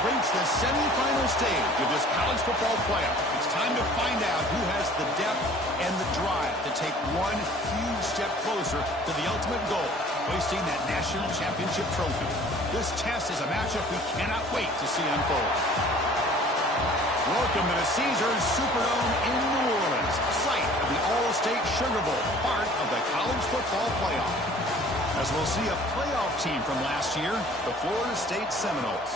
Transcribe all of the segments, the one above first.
have reached the semifinal stage of this college football playoff. It's time to find out who has the depth and the drive to take one huge step closer to the ultimate goal, hoisting that national championship trophy. This test is a matchup we cannot wait to see unfold. Welcome to the Caesars Superdome in New Orleans, site of the All-State Sugar Bowl, part of the college football playoff. As we'll see a playoff team from last year, the Florida State Seminoles,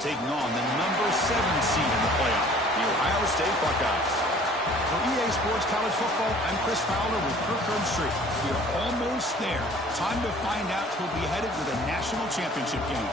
taking on the number 7 seed in the playoff, the Ohio State Buckeyes. For EA Sports College Football, I'm Chris Fowler with Kirk Herbstreit. We are almost there. Time to find out who'll be headed to the national championship game.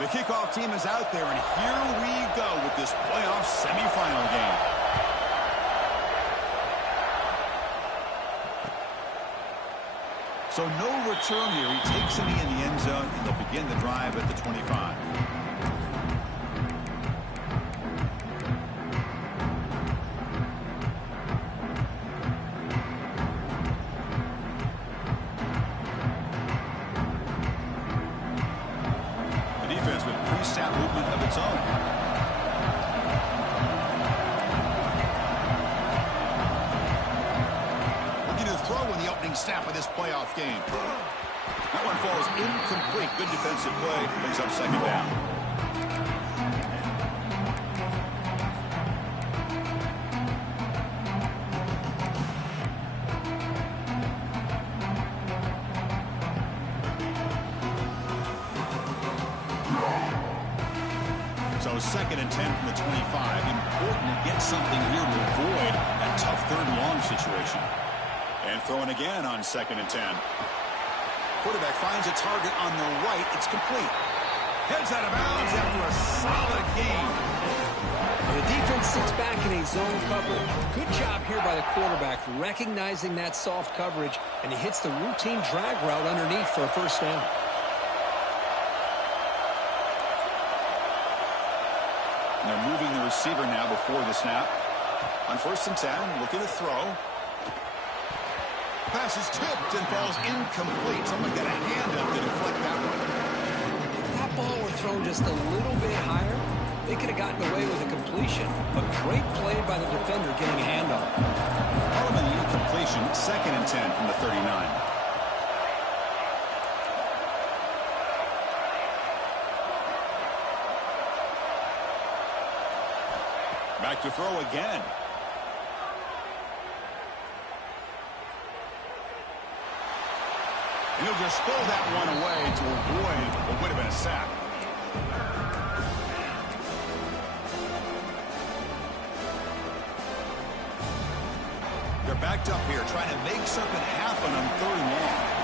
The kickoff team is out there, and here we go with this playoff semifinal game. So no return here. He takes a knee in the end zone, and they'll begin the drive at the 25. Pre-snap movement of its own. Looking to throw in the opening snap of this playoff game. That one falls incomplete. Good defensive play. Brings up second down. So 2nd and 10 from the 25. Important to get something here to avoid that tough 3rd and long situation. And throwing again on 2nd and 10. Quarterback finds a target on the right. It's complete. Heads out of bounds after a solid game. The defense sits back in a zone coverage. Good job here by the quarterback recognizing that soft coverage, and he hits the routine drag route underneath for a first down. They're moving the receiver now before the snap. On 1st and 10, looking to throw. Pass is tipped and falls incomplete. Someone got a hand up to deflect that one. If that ball were thrown just a little bit higher, they could have gotten away with a completion. But great play by the defender getting a hand on it. Call him an incompletion. 2nd and 10 from the 39. Back to throw again. And he'll just throw that one away to avoid what would have been a sack. They're backed up here, trying to make something happen on 3rd and long.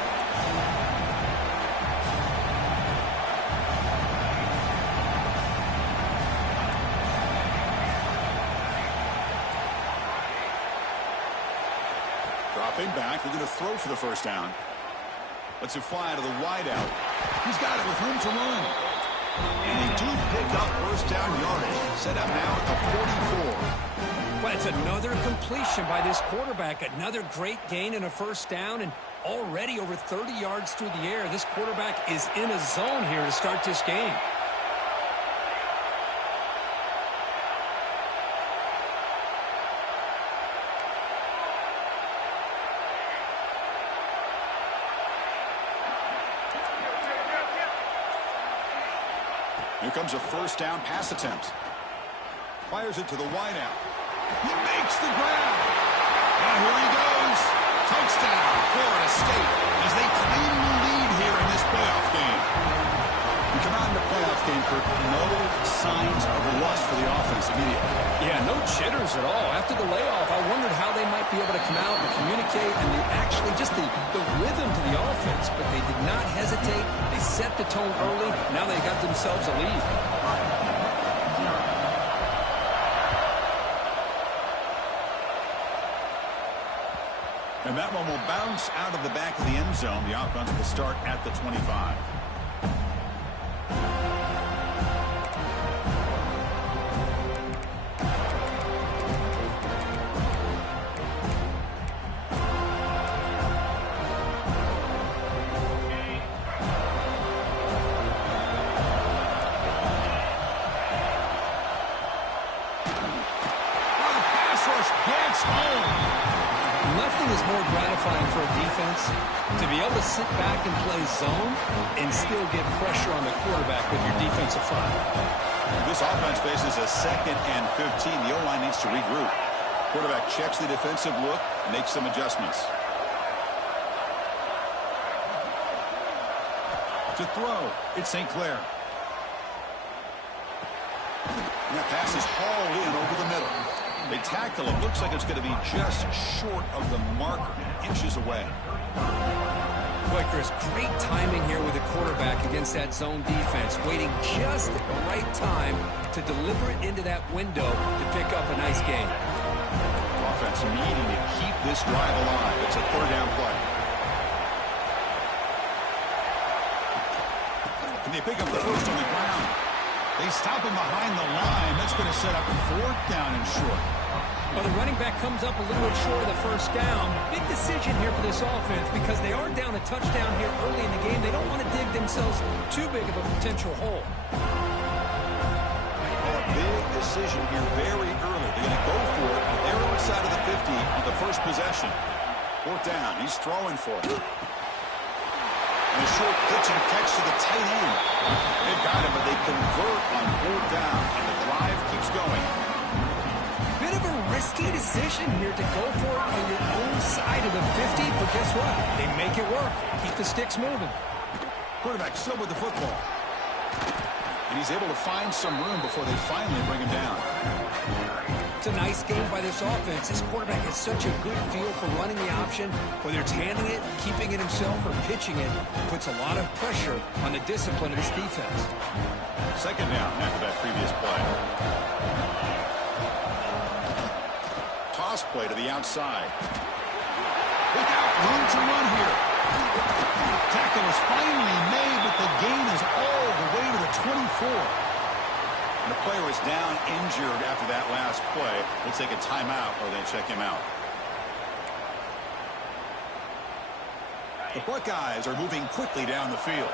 Dropping back, looking to throw for the first down. Lets it fly to the wideout. He's got it with room to run. And they do pick up first down yardage. Set up now at the 44. Well, it's another completion by this quarterback. Another great gain and a first down, and already over 30 yards through the air. This quarterback is in a zone here to start this game. Here comes a first down pass attempt. Fires it to the wideout. He makes the grab. And here he goes. Touchdown, Florida State, as they claim the lead here in this playoff game. We come out in the playoff game for no signs of lust for the offense immediately. Yeah, no jitters at all. After the layoff, I wondered how they might be able to come out and communicate and actually just the rhythm to the offense, but they did not hesitate. They set the tone early. Now they got themselves a lead. And that one will bounce out of the back of the end zone. The offense will start at the 25. Nothing is more gratifying for a defense to be able to sit back and play zone and still get pressure on the quarterback with your defensive front. This offense faces a 2nd and 15. The O-line needs to regroup. Quarterback checks the defensive look, makes some adjustments. To throw, it's St. Clair. And that pass is hauled in over the middle. They tackle him. Looks like it's going to be just short of the marker, inches away. Boy, Chris, great timing here with the quarterback against that zone defense, waiting just at the right time to deliver it into that window to pick up a nice gain. Offense needing to keep this drive alive. It's a 3rd down play. Can they pick up the first on the ground? They stop him behind the line. That's going to set up 4th down and short. Well, the running back comes up a little bit short of the first down. Big decision here for this offense because they are down a touchdown here early in the game. They don't want to dig themselves too big of a potential hole. Well, a big decision here very early. They're going to go for it on their own side of the 50 on the first possession. 4th down. He's throwing for it. And a short pitch and catch to the tight end. They've got him, but they convert on 4th down, and the drive keeps going. Bit of a risky decision here to go for it on your own side of the 50, but guess what? They make it work. Keep the sticks moving. Quarterback still with the football. And he's able to find some room before they finally bring him down. It's a nice game by this offense. This quarterback has such a good feel for running the option. Whether it's handing it, keeping it himself, or pitching it, puts a lot of pressure on the discipline of his defense. 2nd down after that previous play. Toss play to the outside. Look out, room to run here. Tackle is finally made, but the gain is all the way to the 24. And the player is down injured after that last play. We'll take a timeout or they check him out. The Buckeyes are moving quickly down the field.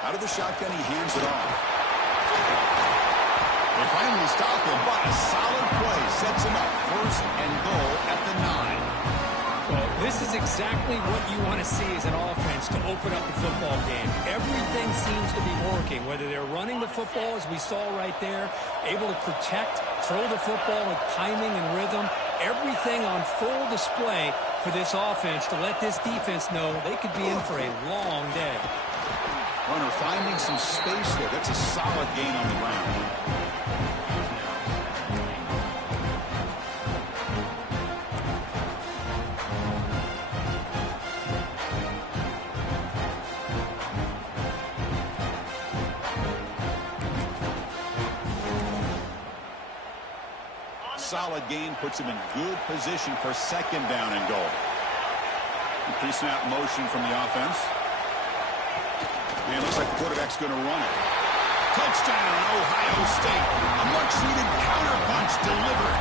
Out of the shotgun, he hands it off. They finally stop him, but a solid play sets him up. 1st and goal at the 9. Well, this is exactly what you want to see as an offense to open up the football game. Everything seems to be working, whether they're running the football, as we saw right there, able to protect, throw the football with timing and rhythm. Everything on full display for this offense to let this defense know they could be in for a long day. Runner finding some space there. That's a solid gain on the ground. Solid gain puts him in good position for 2nd down and goal. Pre-snap motion from the offense. And it looks like the quarterback's going to run it. Touchdown, Ohio State. A much-needed counterpunch delivered.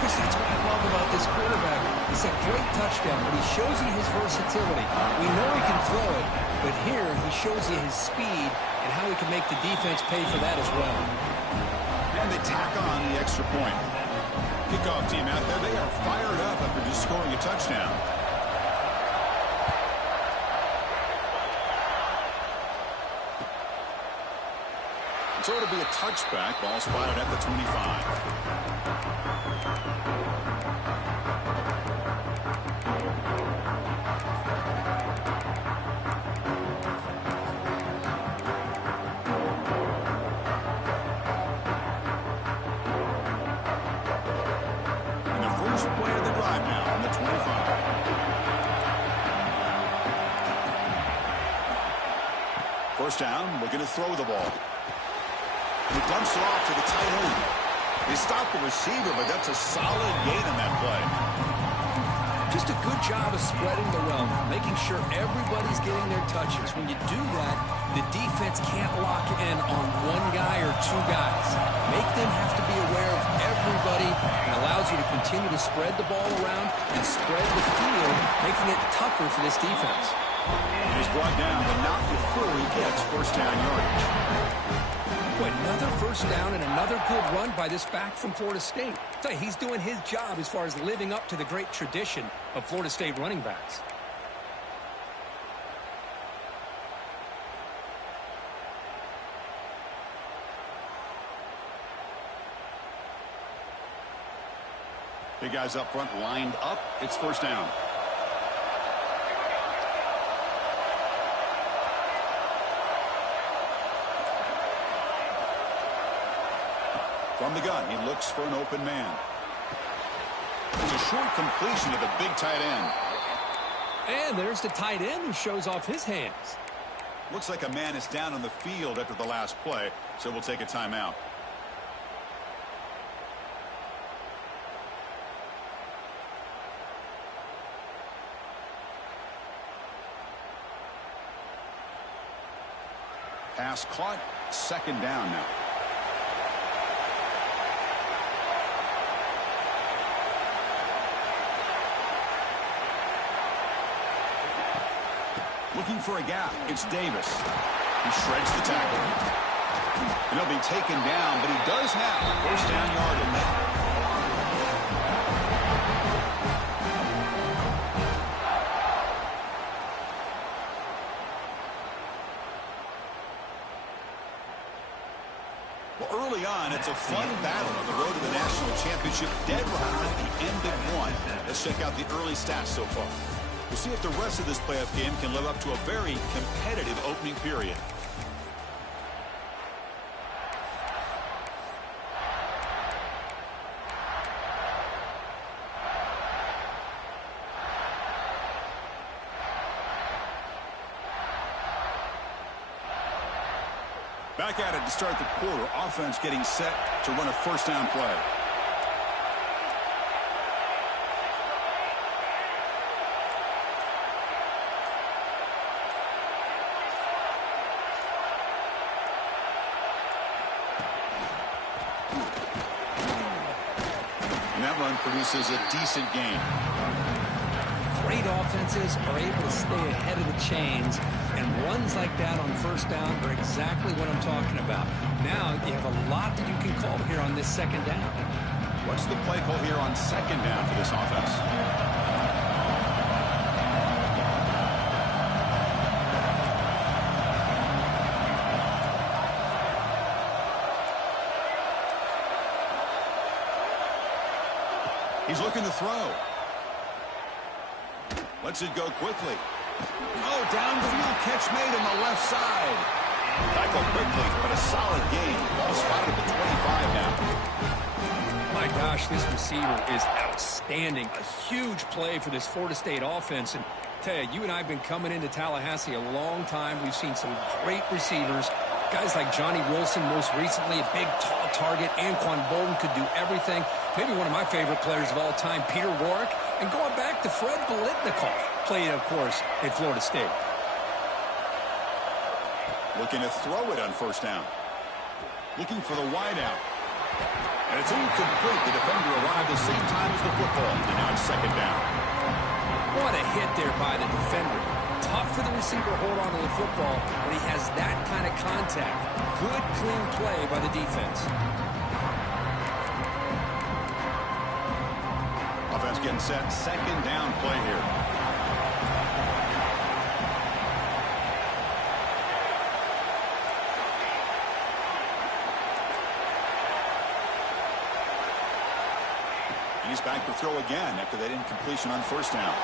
Chris, that's what I love about this quarterback. It's a great touchdown, but he shows you his versatility. We know he can throw it, but here he shows you his speed and how he can make the defense pay for that as well. And they tack on the extra point. Kickoff team out there, they are fired up after just scoring a touchdown. So it'll be a touchback. Ball spotted at the 25. And the first play of the drive now from the 25. First down, looking to throw the ball. He dumps it off to the tight end. They stop the receiver, but that's a solid gain on that play. Just a good job of spreading the wealth, making sure everybody's getting their touches. When you do that, the defense can't lock in on one guy or two guys. Make them have to be aware of everybody and allows you to continue to spread the ball around and spread the field, making it tougher for this defense. He's brought down, but not before he gets first down yardage. Boy, another first down and another good run by this back from Florida State. I'll tell you, he's doing his job as far as living up to the great tradition of Florida State running backs. Big guys up front lined up. It's first down. From the gun, he looks for an open man. It's a short completion to the big tight end. And there's the tight end who shows off his hands. Looks like a man is down on the field after the last play, so we'll take a timeout. Pass caught, second down now. Looking for a gap. It's Davis. He shreds the tackle. And he'll be taken down, but he does have first down yardage. Well, early on, it's a fun battle on the road to the national championship. Dead right at the end of one. Let's check out the early stats so far. We'll see if the rest of this playoff game can live up to a very competitive opening period. Back at it to start the quarter. Offense getting set to run a first down play. Produces a decent game. Great offenses are able to stay ahead of the chains, and runs like that on first down are exactly what I'm talking about. Now you have a lot that you can call here on this second down. What's the play call here on second down for this offense? He's looking to throw. Lets it go quickly. Oh, downfield catch made on the left side. Tackle quickly, but a solid gain. Ball spotted at the 25 now. My gosh, this receiver is outstanding. A huge play for this Florida State offense. And I tell you, you and I have been coming into Tallahassee a long time. We've seen some great receivers. Guys like Johnny Wilson, most recently, a big, tall target. Anquan Bolden could do everything. Maybe one of my favorite players of all time, Peter Warrick. And going back to Fred Biletnikoff, played, of course, at Florida State. Looking to throw it on first down. Looking for the wideout. And it's incomplete. The defender arrived the same time as the football. And now it's second down. What a hit there by the defender. Tough for the receiver to hold on to the football when he has that kind of contact. Good, clean play by the defense. Offense getting set. Second down play here. He's back to throw again after that incompletion on first down.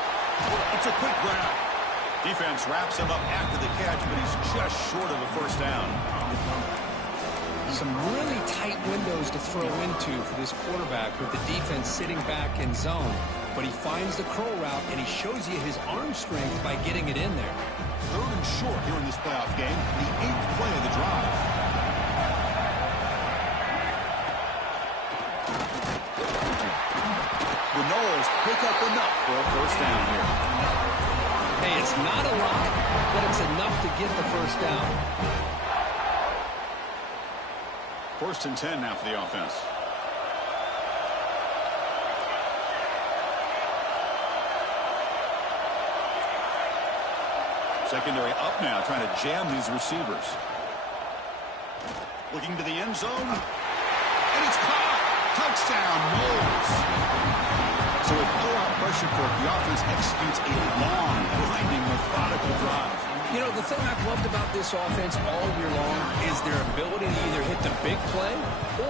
It's a quick grab. Defense wraps him up after the catch, but he's just short of a first down. Some really tight windows to throw into for this quarterback with the defense sitting back in zone. but he finds the curl route, and he shows you his arm strength by getting it in there. 3rd and short here in this playoff game, the 8th play of the drive. The Noles pick up enough for a first down here. Hey, it's not a lot, but it's enough to get the first down. 1st and 10 now for the offense. Secondary up now, trying to jam these receivers. Looking to the end zone. And it's caught. Touchdown, Noles. So with blowout pressure court, the offense executes a long, grinding, methodical drive. You know, the thing I've loved about this offense all year long is their ability to either hit the big play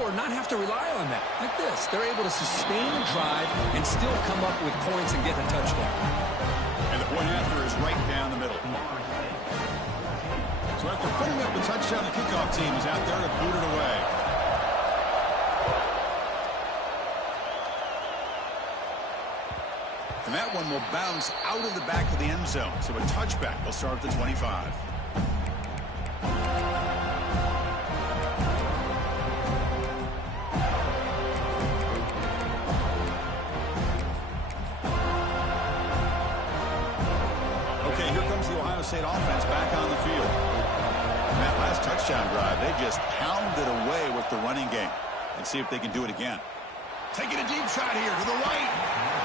or not have to rely on that. Like this. They're able to sustain a drive and still come up with points and get a touchdown. And the point after is right down the middle. So after putting up the touchdown, the kickoff team is out there to boot it away. And that one will bounce out of the back of the end zone. So a touchback will start at the 25. Okay, here comes the Ohio State offense back on the field. And that last touchdown drive, they just pounded away with the running game. Let's see if they can do it again. Taking a deep shot here to the right.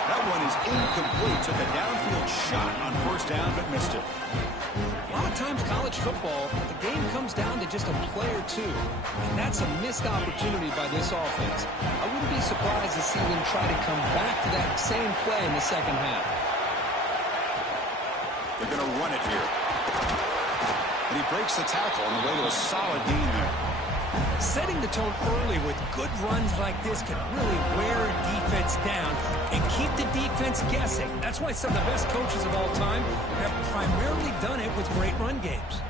That one is incomplete. Took a downfield shot on 1st down, but missed it. A lot of times college football, the game comes down to just a play or two. And that's a missed opportunity by this offense. I wouldn't be surprised to see them try to come back to that same play in the second half. They're going to run it here. And he breaks the tackle on the way to a solid gain there. Setting the tone early with good runs like this can really wear a defense down and keep the defense guessing. That's why some of the best coaches of all time have primarily done it with great run games.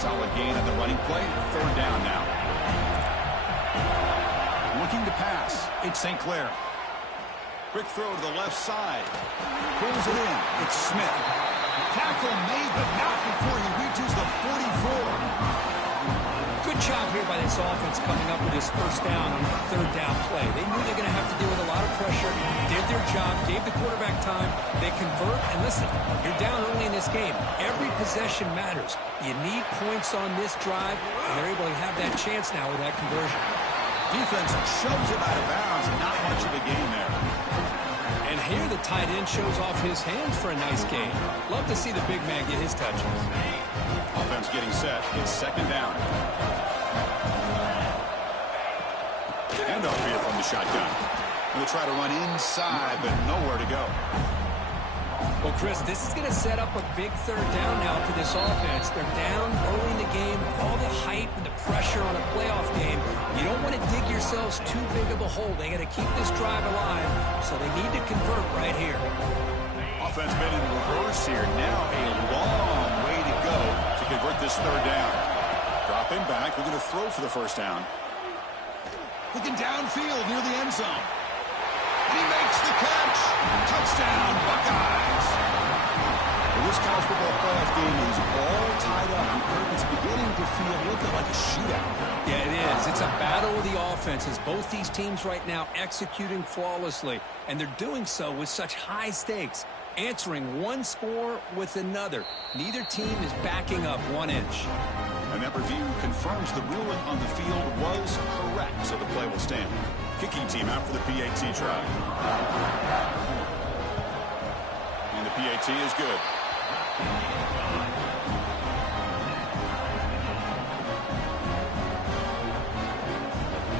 Solid gain on the running play. 3rd down now. Looking to pass. It's St. Clair. Quick throw to the left side. Pulls it in. It's Smith. Tackle made, but not before he reaches the 44. Good job here by this offense coming up with his first down on the 3rd down play. They knew they were going to have to deal with a lot of pressure, did their job, gave the quarterback time. They convert, and listen, you're down early in this game. Every possession matters. You need points on this drive, and they're able to have that chance now with that conversion. Defense shoves him out of bounds. Not much of a gain there. And here the tight end shows off his hands for a nice gain. Love to see the big man get his touches. Offense getting set. It's 2nd down. Handoff here from the shotgun. They'll try to run inside, but nowhere to go. Well, Chris, this is going to set up a big 3rd down now for this offense. They're down early in the game. All the hype and the pressure on a playoff game. You don't want to dig yourselves too big of a hole. They got to keep this drive alive, so they need to convert right here. Offense been in reverse here. Now a long way to go to convert this 3rd down. Dropping back. We're going to throw for the first down. Looking downfield near the end zone. And he makes the catch. Touchdown, Buckeyes. Well, this college football playoff game is all tied up. It's beginning to feel a little bit like a shootout. Yeah, it is. It's a battle of the offenses. Both these teams right now executing flawlessly, and they're doing so with such high stakes, answering one score with another. Neither team is backing up 1 inch. And that review confirms the ruling on the field was correct, so the play will stand. Kicking team out for the PAT try. And the PAT is good.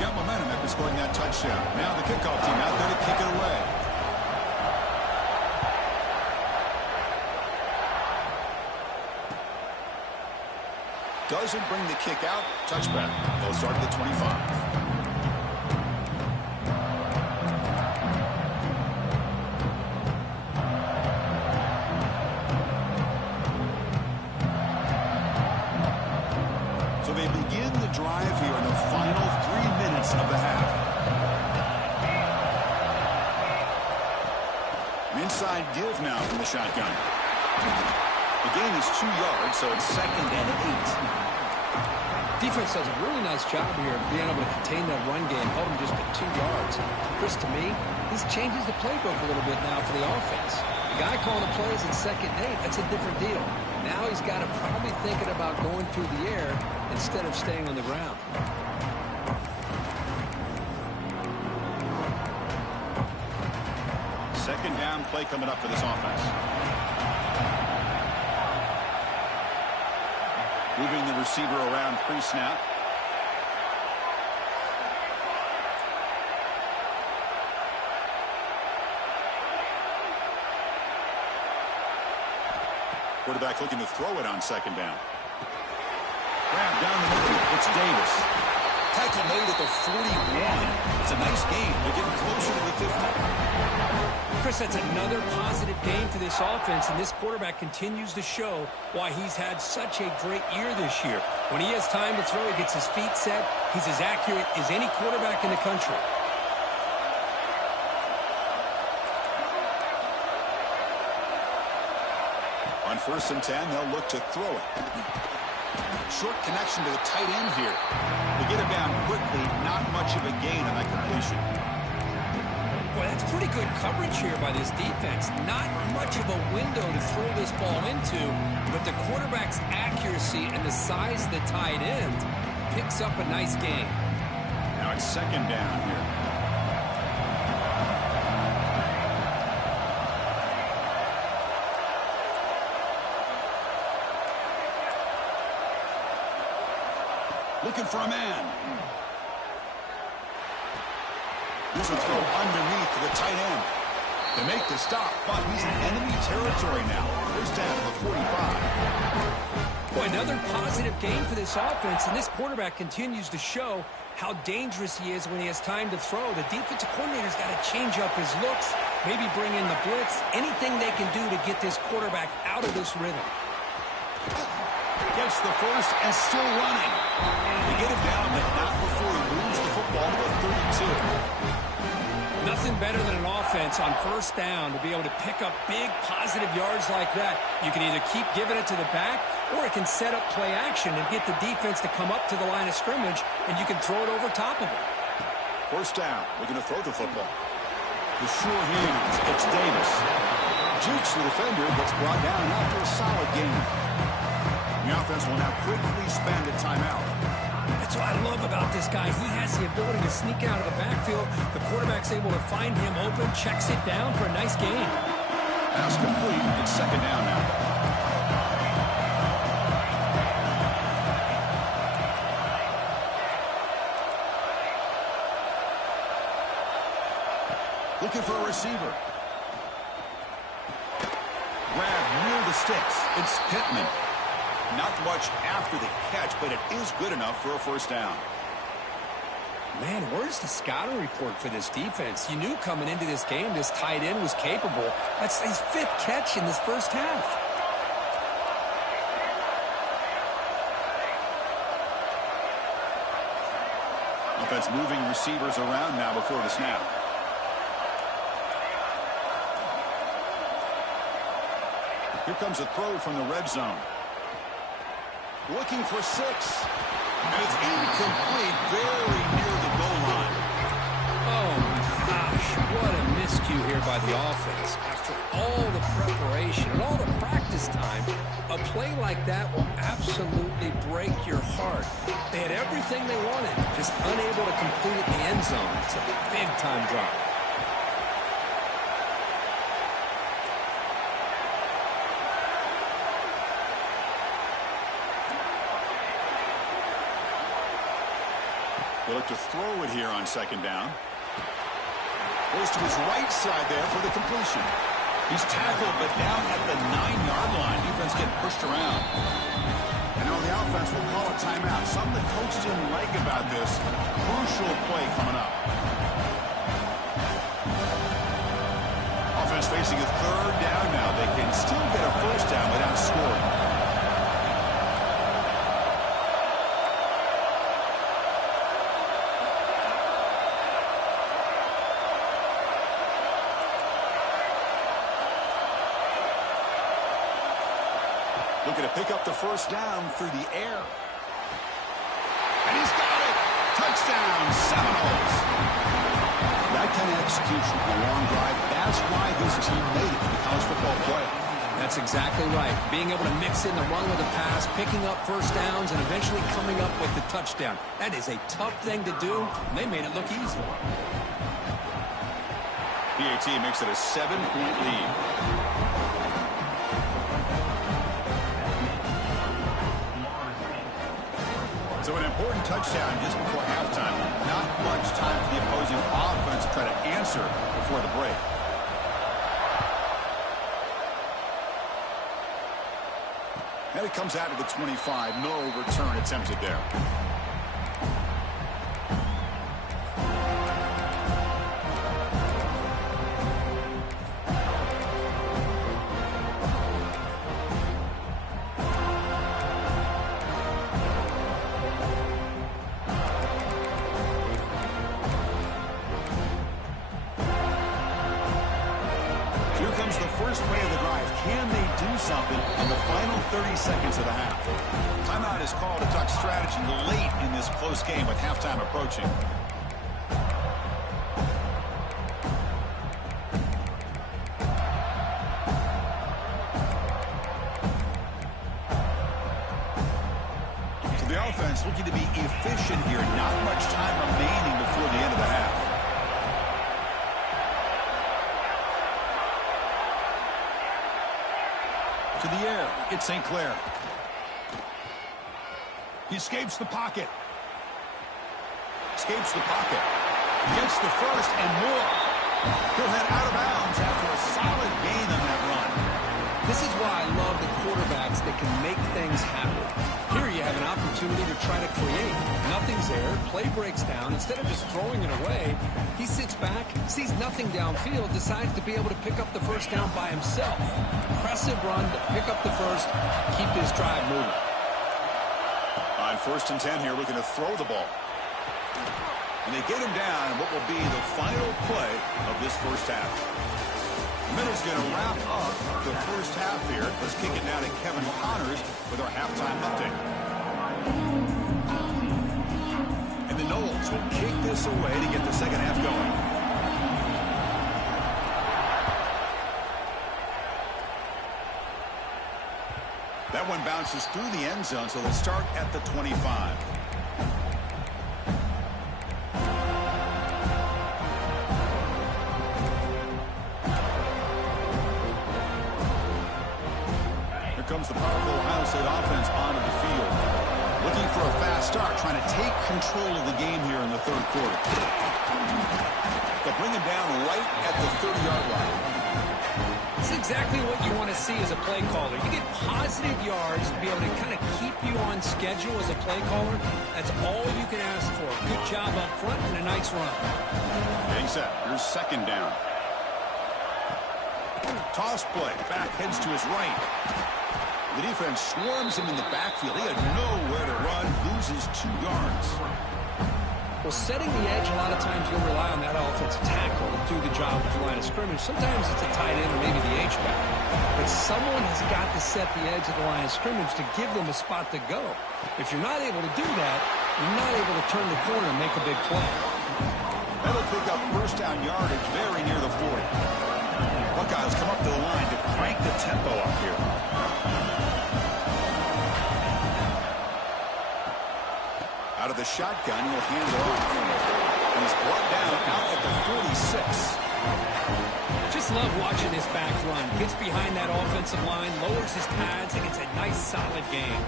Got momentum after scoring that touchdown. Now the kickoff team out there to kick it away. Doesn't bring the kick out. Touchback. They'll start at the 25. So they begin the drive here in the final 3 minutes of the half. Inside give now from the shotgun. The gain is 2 yards, so it's 2nd and 8. Defense does a really nice job here of being able to contain that run game, held them just at 2 yards. Chris, to me, this changes the playbook a little bit now for the offense. The guy calling the plays in 2nd and 8, that's a different deal. Now he's got to probably thinking about going through the air instead of staying on the ground. Second down play coming up for this offense. Moving the receiver around pre-snap. Quarterback looking to throw it on 2nd down. Grab down the middle. It's Davis. Tackle made at the 41. It's a nice gain. They're getting closer to the 50. Chris, that's another positive game for this offense, and this quarterback continues to show why he's had such a great year this year. When he has time to throw, he gets his feet set. He's as accurate as any quarterback in the country. On 1st and 10, they'll look to throw it. Short connection to the tight end here. They get it down quickly, not much of a gain on that completion. Boy, that's pretty good coverage here by this defense. Not much of a window to throw this ball into, but the quarterback's accuracy and the size of the tight end picks up a nice gain. Now it's 2nd down here. Looking for a man. Here's a throw underneath to the tight end. They make the stop, but he's in enemy territory now. 1st down to the 45. Boy, another positive game for this offense, and this quarterback continues to show how dangerous he is when he has time to throw. The defensive coordinator's got to change up his looks, maybe bring in the blitz, anything they can do to get this quarterback out of this rhythm. Gets the first and still running. They get him down, but not before he moves the football to the 32. Nothing better than an offense on 1st down to be able to pick up big positive yards like that. You can either keep giving it to the back, or it can set up play action and get the defense to come up to the line of scrimmage, and you can throw it over top of it. 1st down. We're going to throw the football. The sure hands. It's Davis. Jukes the defender, gets brought down after a solid game. The offense will now quickly spend a timeout. That's what I love about this guy. He has the ability to sneak out of the backfield. The quarterback's able to find him open, checks it down for a nice gain. Pass complete. It's 2nd down now. Looking for a receiver. Grab near the sticks. It's Pittman. Not much after the catch, but it is good enough for a 1st down. Man, where's the scouting report for this defense? You knew coming into this game this tight end was capable. That's his 5th catch in this 1st half. Offense moving receivers around now before the snap. Here comes a throw from the red zone. Looking for 6. And it's incomplete, very near the goal line. Oh, my gosh. What a miscue here by the offense. After all the preparation and all the practice time, a play like that will absolutely break your heart. They had everything they wanted, just unable to complete it in the end zone. It's a big-time drop. They look to throw it here on 2nd down. Goes to his right side there for the completion. He's tackled, but down at the 9-yard line. Defense getting pushed around. And now the offense will call a timeout. Something the coach didn't like about this. Crucial play coming up. Offense facing a 3rd down now. They can still get a 1st down without scoring. Looking to pick up the first down through the air. And he's got it. Touchdown, Seminoles. That kind of execution on a long drive, that's why this team made it to the college football playoff. That's exactly right. Being able to mix in the run with the pass, picking up first downs, and eventually coming up with the touchdown. That is a tough thing to do, and they made it look easy. PAT makes it a 7-point lead. So an important touchdown just before halftime. Not much time for the opposing offense to try to answer before the break. And it comes out of the 25. No return attempted there. Here comes the first play of the drive. Can they do something in the final 30 seconds of the half? Timeout is called to talk strategy late in this close game with halftime approaching. So the offense looking to be efficient here. Not much time remaining before the end of the half. To the air, it's St. Clair. He escapes the pocket. Escapes the pocket. Gets the first and more. He'll head out of bounds after a solid gain on that run. This is why I love the quarterbacks that can make things happen. Here you have an opportunity to try to create. Nothing's there. Play breaks down. Instead of just throwing it away, he sits back, sees nothing downfield, decides to be able to pick up the first down by himself. Impressive run to pick up the first, keep this drive moving. On 1st and 10 here, looking to throw the ball. And they get him down in what will be the final play of this first half. Minutes going to wrap up the first half here. Let's kick it now to Kevin Connors with our halftime update. And the Noles will kick this away to get the second half going. That one bounces through the end zone, so they'll start at the 25. Comes the powerful Ohio State offense onto the field. Looking for a fast start, trying to take control of the game here in the third quarter. They'll bring him down right at the 30-yard line. It's exactly what you want to see as a play caller. You get positive yards to be able to kind of keep you on schedule as a play caller. That's all you can ask for. Good job up front and a nice run. Getting set. Here's second down. Toss play. Back heads to his right. The defense swarms him in the backfield. He had nowhere to run, loses 2 yards. Well, setting the edge, a lot of times you'll rely on that offensive tackle to do the job at the line of scrimmage. Sometimes it's a tight end or maybe the H-back. But someone has got to set the edge of the line of scrimmage to give them a spot to go. If you're not able to do that, you're not able to turn the corner and make a big play. That'll pick up first down yardage very near the 40. Buckeyes come up to the line to crank the tempo up here. Out of the shotgun, he'll hand it off. And he's brought down out at the 46. Just love watching this back run. Gets behind that offensive line, lowers his pads, and it's a nice, solid game.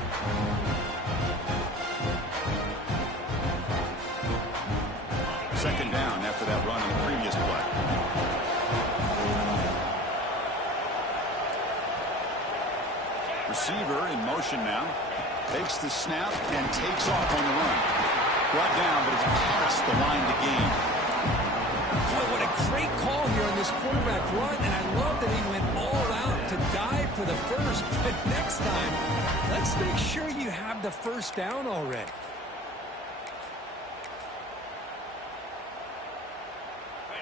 Second down after that run on the previous play. Receiver in motion now. Takes the snap and takes off on the run. Brought down, but it's past the line to gain. Boy, what a great call here on this quarterback run, and I love that he went all out to dive for the first. But next time, let's make sure you have the first down already.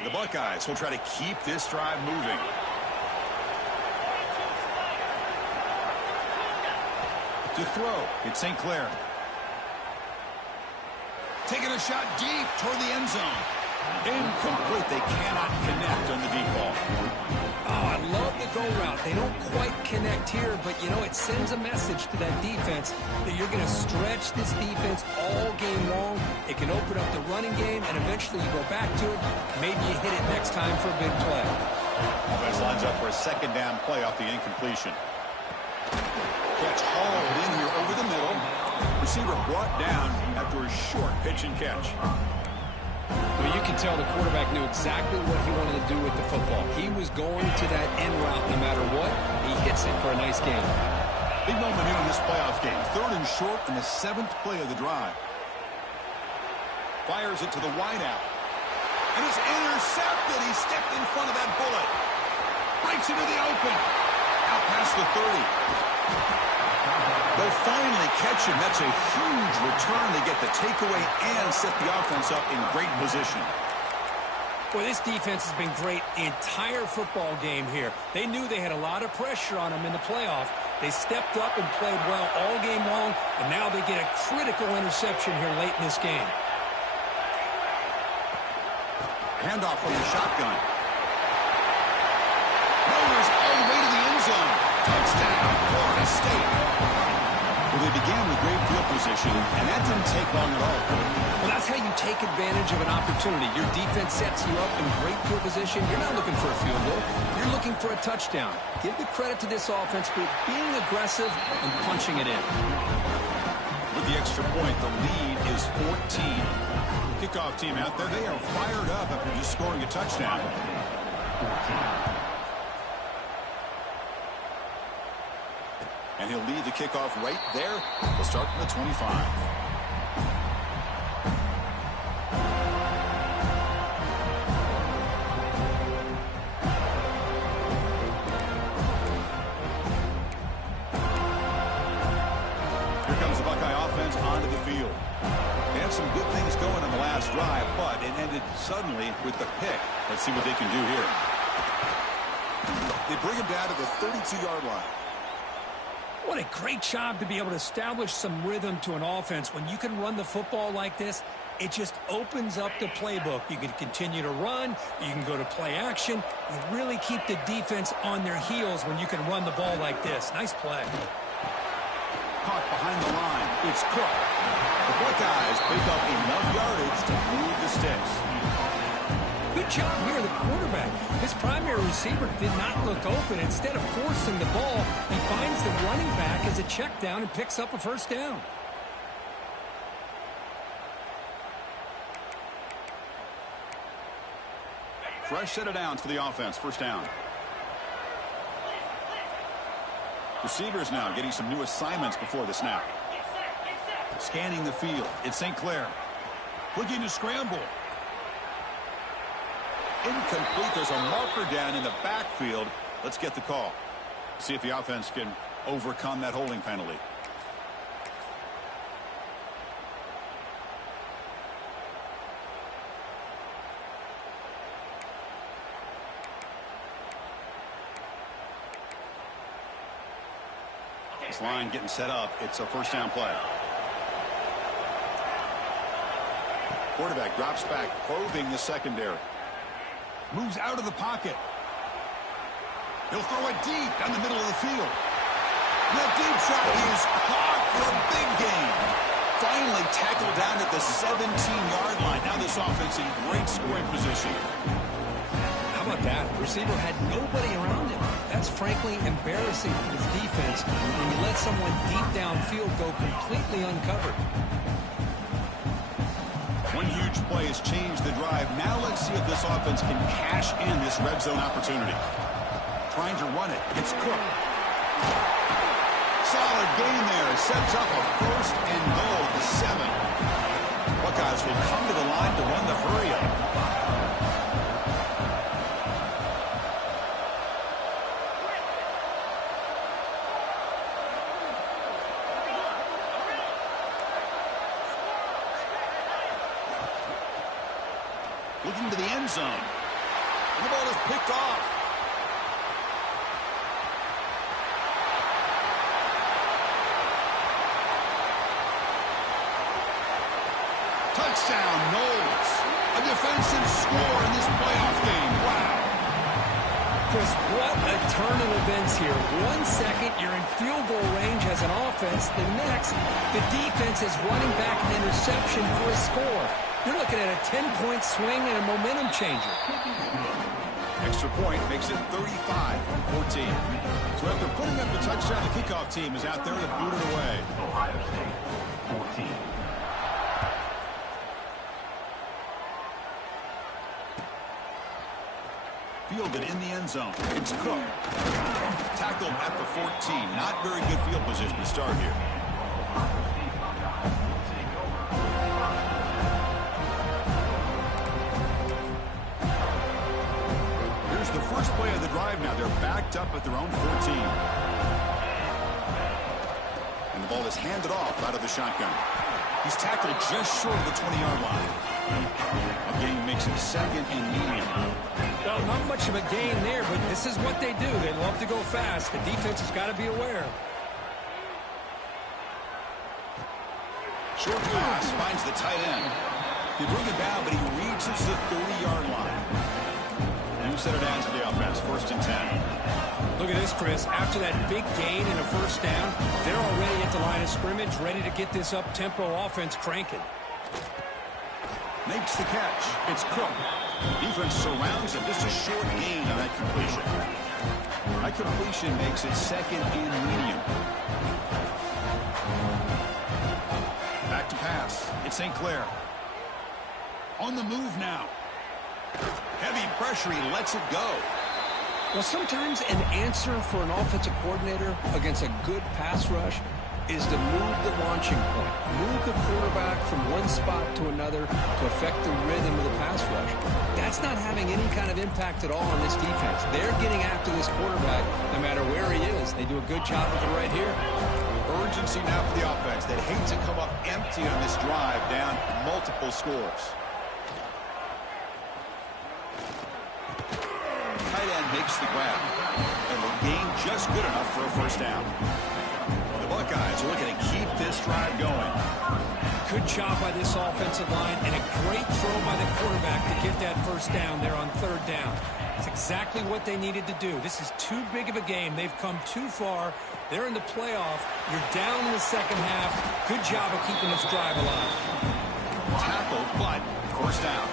The Buckeyes will try to keep this drive moving. To throw, it's St. Clair. Taking a shot deep toward the end zone. Incomplete. They cannot connect on the deep ball. Oh, I love the go route. They don't quite connect here, but, you know, it sends a message to that defense that you're going to stretch this defense all game long. It can open up the running game, and eventually you go back to it. Maybe you hit it next time for a big play. Offense lines up for a second down play off the incompletion. Catch hauled in here over the middle. Receiver brought down after a short pitch and catch. Well, you can tell the quarterback knew exactly what he wanted to do with the football. He was going to that end route no matter what. He hits it for a nice game. Big moment here in this playoff game. 3rd and short in the 7th play of the drive. Fires it to the wideout. And it's intercepted. He stepped in front of that bullet. Breaks into the open. Out past the 30. They'll finally catch him. That's a huge return. They get the takeaway and set the offense up in great position. Boy, this defense has been great the entire football game here. They knew they had a lot of pressure on them in the playoff. They stepped up and played well all game long, and now they get a critical interception here late in this game. Handoff from the shotgun. Mowers all the way to the end zone. Touchdown, Florida State. Well, they began with great field position, and that didn't take long at all. Well, that's how you take advantage of an opportunity. Your defense sets you up in great field position. You're not looking for a field goal. You're looking for a touchdown. Give the credit to this offense for being aggressive and punching it in. With the extra point, the lead is 14. Kickoff team out there, they are fired up after just scoring a touchdown. And he'll lead the kickoff right there. We'll start from the 25. Here comes the Buckeye offense onto the field. They had some good things going on the last drive, but it ended suddenly with the pick. Let's see what they can do here. They bring him down to the 32-yard line. What a great job to be able to establish some rhythm to an offense. When you can run the football like this, it just opens up the playbook. You can continue to run. You can go to play action. You really keep the defense on their heels when you can run the ball like this. Nice play. Caught behind the line. It's Cook. The Buckeyes pick up enough yardage to move the sticks. Good job here, the quarterback. His primary receiver did not look open. Instead of forcing the ball, he finds the running back as a check down and picks up a first down. Fresh set of downs for the offense. First down. Receivers now getting some new assignments before the snap. Scanning the field. It's St. Clair. Looking to scramble. Incomplete. There's a marker down in the backfield. Let's get the call. See if the offense can overcome that holding penalty. This line getting set up. It's a first down play. Quarterback drops back, probing the secondary. Moves out of the pocket. He'll throw it deep down the middle of the field. And that deep shot is caught for a big gain. Finally tackled down at the 17-yard line. Now this offense in great scoring position. How about that? The receiver had nobody around him. That's frankly embarrassing for his defense when you let someone deep downfield go completely uncovered. One huge play has changed the drive. Now let's see if this offense can cash in this red zone opportunity. Trying to run it. It's Cook. Solid gain there. Sets up a first and goal at the 7. Buckeyes will come to the line to run the hurry-up. Looking to the end zone. And the ball is picked off. Touchdown, Knowles. A defensive score in this playoff game. Wow. Chris, what a turn of events here. 1 second, you're in field goal range as an offense. The next, the defense is running back an interception for a score. You're looking at a 10-point swing and a momentum changer. Extra point makes it 35-14. So after putting up the touchdown, the kickoff team is out there to boot it away. Ohio State, 14. Fielded in the end zone. It's Cook. Tackled at the 14. Not very good field position to start here. Here's the first play of the drive now. They're backed up at their own 14. And the ball is handed off out of the shotgun. He's tackled just short of the 20-yard line. A gain makes it second and medium. Well, not much of a gain there, but this is what they do. They love to go fast. The defense has got to be aware. Short pass finds the tight end. They bring it down, but he reaches the 30-yard line. You set it down to the offense, 1st and 10. Look at this, Chris. After that big gain and a first down, they're already at the line of scrimmage, ready to get this up-tempo offense cranking. Makes the catch. It's Cook. Defense surrounds him. Just a short gain on that completion. That completion makes it second and medium. Back to pass. It's St. Clair. On the move now. Heavy pressure. He lets it go. Well, sometimes an answer for an offensive coordinator against a good pass rush is to move the launching point. Move the quarterback from one spot to another to affect the rhythm of the pass rush. That's not having any kind of impact at all on this defense. They're getting after this quarterback no matter where he is. They do a good job of it right here. Urgency now for the offense. They'd hate to come up empty on this drive, down multiple scores. Tight end makes the grab. And the gain just good enough for a first down. The Buckeyes are looking to keep this drive going. Good job by this offensive line and a great throw by the quarterback to get that first down there on 3rd down. It's exactly what they needed to do. This is too big of a game. They've come too far. They're in the playoff. You're down in the second half. Good job of keeping this drive alive. Tackled, but first down.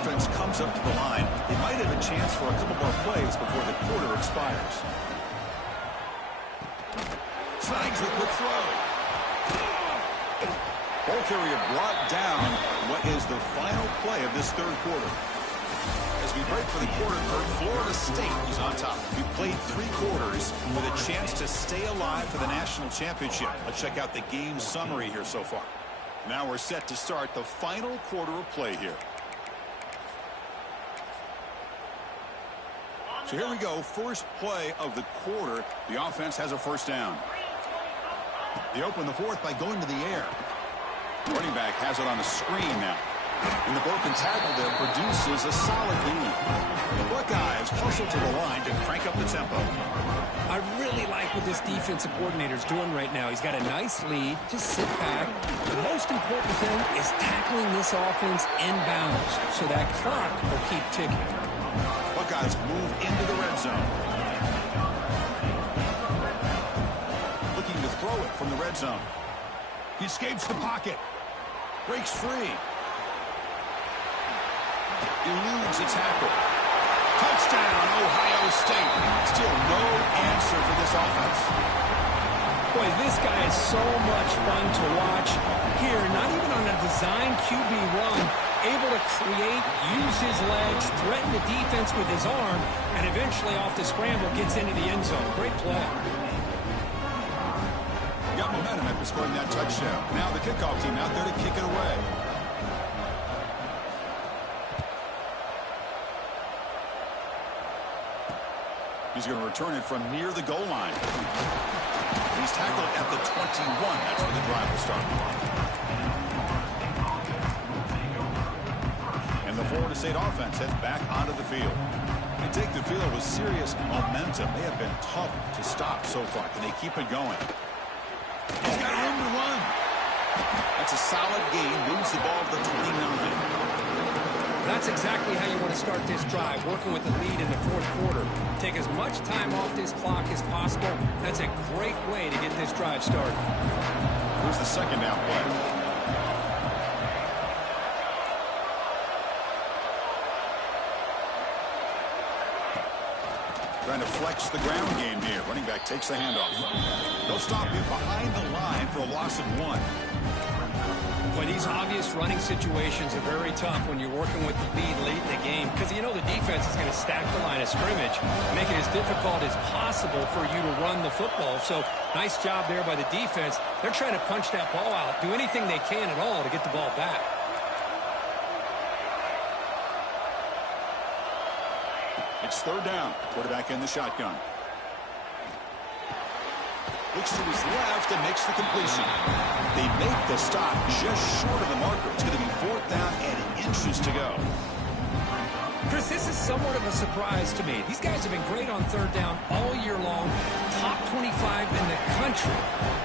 Offense comes up to the line. They might have a chance for a couple more plays before the quarter expires. Slides the quick throw. Ball carrier brought down what is the final play of this 3rd quarter. As we break for the quarter, Florida State is on top. We played 3 quarters with a chance to stay alive for the national championship. Let's check out the game summary here so far. Now we're set to start the final quarter of play here. So here we go. First play of the quarter. The offense has a first down. They open the 4th by going to the air. Running back has it on the screen now. And the broken tackle there produces a solid lead. The Buckeyes hustle to the line to crank up the tempo. I really like what this defensive coordinator is doing right now. He's got a nice lead. Just sit back. The most important thing is tackling this offense inbounds so that clock will keep ticking. Buckeyes move into the red zone. Looking to throw it from the red zone. He escapes the pocket. Breaks free. Eludes a tackle. Touchdown, Ohio State. Still no answer for this offense. Boy, this guy is so much fun to watch. Here, not even on a design QB run, able to create, use his legs, threaten the defense with his arm, and eventually off the scramble gets into the end zone. Great play. Got momentum after scoring that touchdown. Now the kickoff team out there to kick it away. He's going to return it from near the goal line. He's tackled at the 21. That's where the drive will start. And the Florida State offense heads back onto the field. They take the field with serious momentum. They have been tough to stop so far. Can they keep it going? He's got room to run. That's a solid gain. Moves the ball to the 29. That's exactly how you want to start this drive, working with the lead in the fourth quarter. Take as much time off this clock as possible. That's a great way to get this drive started. Here's the second down play. Trying to flex the ground game here. Running back takes the handoff. They'll stop him behind the line for a loss of 1. Boy, these obvious running situations are very tough when you're working with the lead late in the game because you know the defense is going to stack the line of scrimmage, make it as difficult as possible for you to run the football. So nice job there by the defense. They're trying to punch that ball out, do anything they can at all to get the ball back. It's third down. Quarterback in the shotgun. Looks to his left and makes the completion. They make the stop just short of the marker. It's going to be fourth down and inches to go. Chris, this is somewhat of a surprise to me. These guys have been great on third down all year long, top 25 in the country,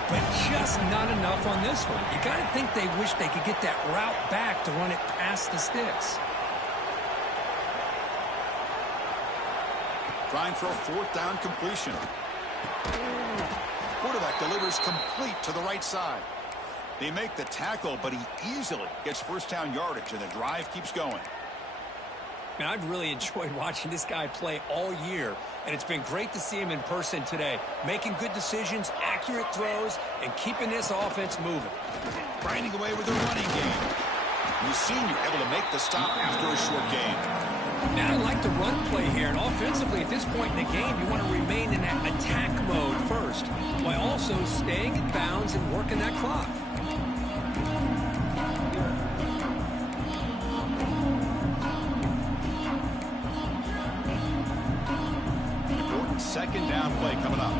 but just not enough on this one. You got to think they wish they could get that route back to run it past the sticks. Trying for a fourth down completion. Quarterback delivers complete to the right side. They make the tackle, but he easily gets first down yardage, and the drive keeps going. Man, I've really enjoyed watching this guy play all year, and it's been great to see him in person today, making good decisions, accurate throws, and keeping this offense moving. Grinding away with the running game. The senior able to make the stop after a short game. Now I like the run play here, and offensively at this point in the game, you want to remain in that attack mode first, while also staying in bounds and working that clock. Important second down play coming up.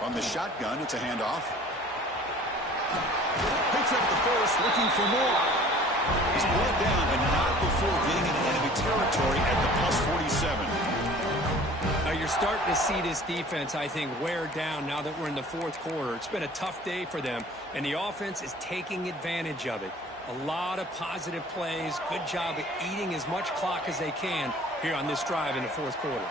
On the shotgun, it's a handoff. Picks up the first, looking for more. He's brought down, but not before getting into enemy territory at the +47. Now you're starting to see this defense, I think, wear down now that we're in the fourth quarter. It's been a tough day for them, and the offense is taking advantage of it. A lot of positive plays. Good job of eating as much clock as they can here on this drive in the fourth quarter.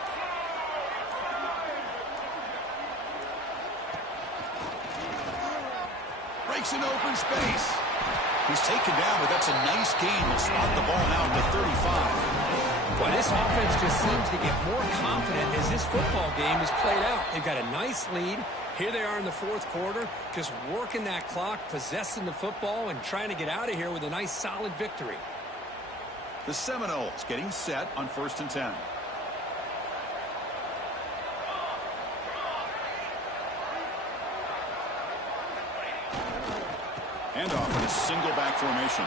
Breaks in open space. He's taken down, but that's a nice gain. He'll spot the ball now to 35. Well, this offense just seems to get more confident as this football game is played out. They've got a nice lead. Here they are in the fourth quarter, just working that clock, possessing the football, and trying to get out of here with a nice, solid victory. The Seminoles getting set on 1st and 10. Handoff in a single back formation.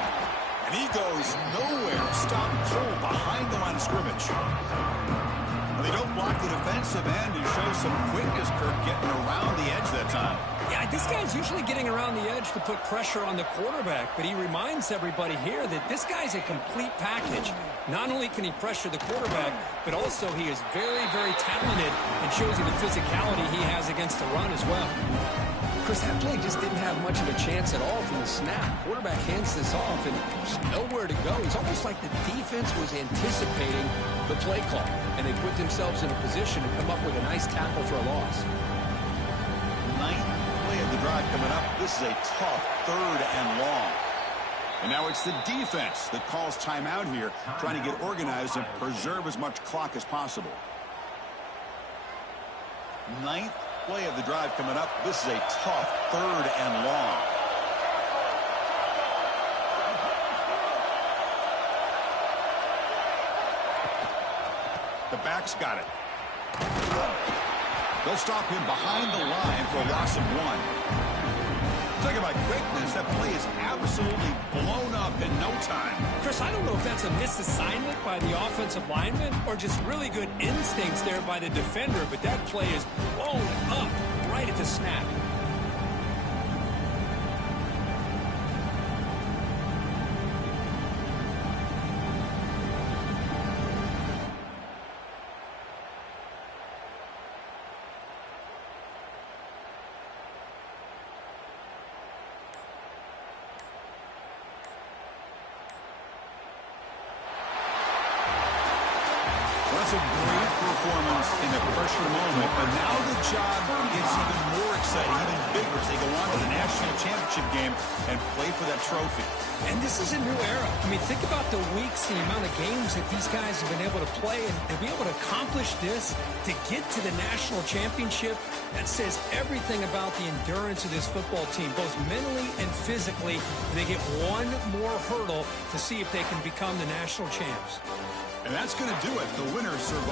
And he goes nowhere. Stop cold behind the line of scrimmage. And they don't block the defensive end and show some quickness, Kirk, getting around the edge that time. Yeah, this guy's usually getting around the edge to put pressure on the quarterback, but he reminds everybody here that this guy's a complete package. Not only can he pressure the quarterback, but also he is very, very talented and shows you the physicality he has against the run as well. Chris, that play just didn't have much of a chance at all from the snap. Quarterback hands this off, and there's nowhere to go. It's almost like the defense was anticipating the play call, and they put themselves in a position to come up with a nice tackle for a loss. Ninth play of the drive coming up. This is a tough third and long. And now it's the defense that calls timeout here, trying to get organized and preserve as much clock as possible. Ninth play of the drive coming up. This is a tough third and long. The back's got it. They'll stop him behind the line for a loss of 1. Talk about quickness. That play is absolutely blown up in no time. Chris, I don't know if that's a misassignment by the offensive lineman or just really good instincts there by the defender, but that play is blown up right at the snap. was a great performance in the pressure moment, but now the job gets even more exciting, even bigger as they go on to the national championship game and play for that trophy. And this is a new era. I mean, think about the weeks, the amount of games that these guys have been able to play, and to be able to accomplish this, to get to the national championship, that says everything about the endurance of this football team, both mentally and physically. They get one more hurdle to see if they can become the national champs. And that's going to do it. The winners survive.